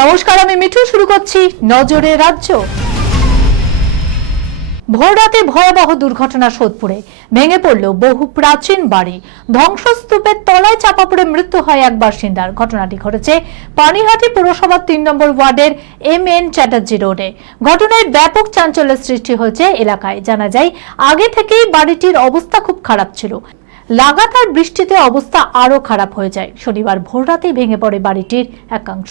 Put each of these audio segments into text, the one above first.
নমস্কার, আমি মিঠু। শুরু করছি নজরে রাজ্য। ভোররাতে ভয়াবহ দুর্ঘটনা সোদপুরে। ভেঙে পড়ল বহু প্রাচীন বাড়ি। ধ্বংসস্তূপের তলায় চাপা পড়ে মৃত্যু হয় এক বাসিন্দার। ঘটনাটি ঘটেছে পানিহাটি পুরসভার তিন নম্বর ওয়ার্ডের এম এন চ্যাটার্জি রোডে। ঘটনায় ব্যাপক চাঞ্চল্যের সৃষ্টি হয়েছে এলাকায়। জানা যায়, আগে থেকেই বাড়িটির অবস্থা খুব খারাপ ছিল। লাগাতার বৃষ্টিতে অবস্থা আরও খারাপ হয়ে যায়। শনিবার ভোররাতেই ভেঙে পড়ে বাড়িটির একাংশ।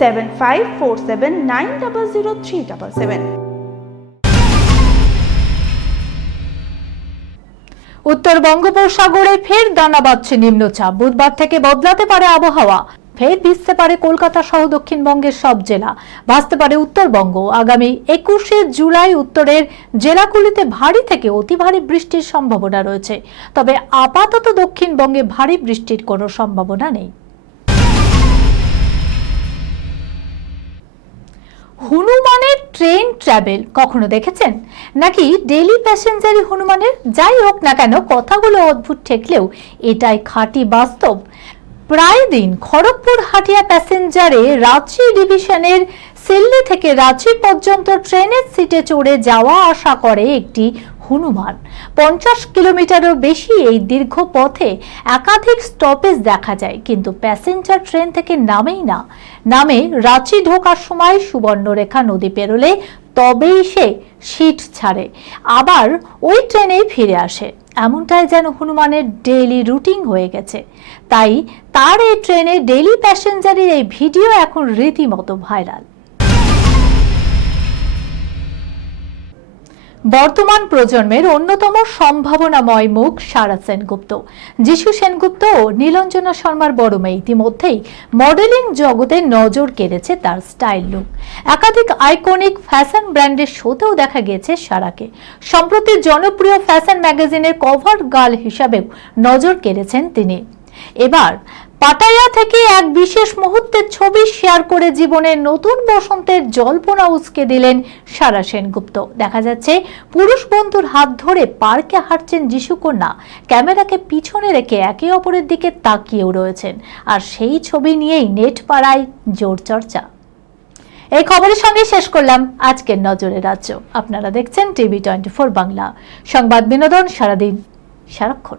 seven five four seven nine double zero three double seven উত্তর বঙ্গোপসাগরে ফের দানা বাঁধছে নিম্নচাপ। বুধবার থেকে বদলাতে পারে আবহাওয়া। ফের ভিজতে পারে কলকাতা সহ দক্ষিণবঙ্গের সব জেলা। ভাসতে পারে উত্তরবঙ্গ। আগামী একুশে জুলাই উত্তরের জেলাগুলিতে ভারী থেকে অতি ভারী বৃষ্টির সম্ভাবনা রয়েছে। তবে আপাতত দক্ষিণবঙ্গে ভারী বৃষ্টির কোনো সম্ভাবনা নেই। হনুমানের ট্রেন ট্রাভেল কখনো দেখেছেন? নাকি ডেলি প্যাসেঞ্জারই হনুমানের? যাই হোক না কেন, কথাগুলো অদ্ভুত ঠেকলেও এটাই খাঁটি বাস্তব। প্রায় দিন খড়গপুর হাটিয়া প্যাসেঞ্জারে রাঁচি ডিভিশনের সেল্লি থেকে রাঁচি পর্যন্ত ট্রেনের সিটে চড়ে যাওয়া আসা করে একটি হনুমান। পঞ্চাশ কিলোমিটারও বেশি এই দীর্ঘ পথে একাধিক স্টপেজ দেখা যায়, কিন্তু প্যাসেঞ্জার ট্রেন থেকে নামেই না। নামে রাঁচি ঢোকার সময় সুবর্ণরেখা নদী পেরোলে তবেই সে সিট ছাড়ে, আবার ওই ট্রেনেই ফিরে আসে। এমনটাই যেন হনুমানের ডেইলি রুটিন হয়ে গেছে। তাই তার এই ট্রেনে ডেইলি প্যাসেঞ্জারের এই ভিডিও এখন রীতিমতো ভাইরাল বর্তমান প্রজন্মের অন্যতম সম্ভাবনাময় মুখ সারা সেনগুপ্ত। যিশু সেনগুপ্ত ও নীলঞ্জনা শর্মার বড় মেয়ে ইতিমধ্যেই মডেলিং জগতে নজর কেড়েছে তার স্টাইল লুক। একাধিক আইকনিক ফ্যাশন ব্র্যান্ডের শোতেও দেখা গিয়েছে সারাকে। সম্প্রতি জনপ্রিয় ফ্যাশন ম্যাগাজিনের কভার গার্ল হিসাবেও নজর কেড়েছেন তিনি। এবার পাটায়া থেকে এক বিশেষ মুহূর্তের ছবি শেয়ার করে জীবনের নতুন বসন্তের জল্পনা উসকে দিলেন সারা সেনগুপ্ত। দেখা যাচ্ছে, পুরুষ বন্ধুর হাত ধরে পার্কে হাঁটছেন যিশুকন্যা। ক্যামেরাকে পিছনে রেখে একে অপরের দিকে তাকিয়েও রয়েছেন। আর সেই ছবি নিয়েই নেট পাড়ায় জোর চর্চা। এই খবরের সঙ্গে শেষ করলাম আজকের নজরে রাজ্য। আপনারা দেখছেন টিভি টোয়েন্টি বাংলা। সংবাদ বিনোদন সারাদিন সারাক্ষণ।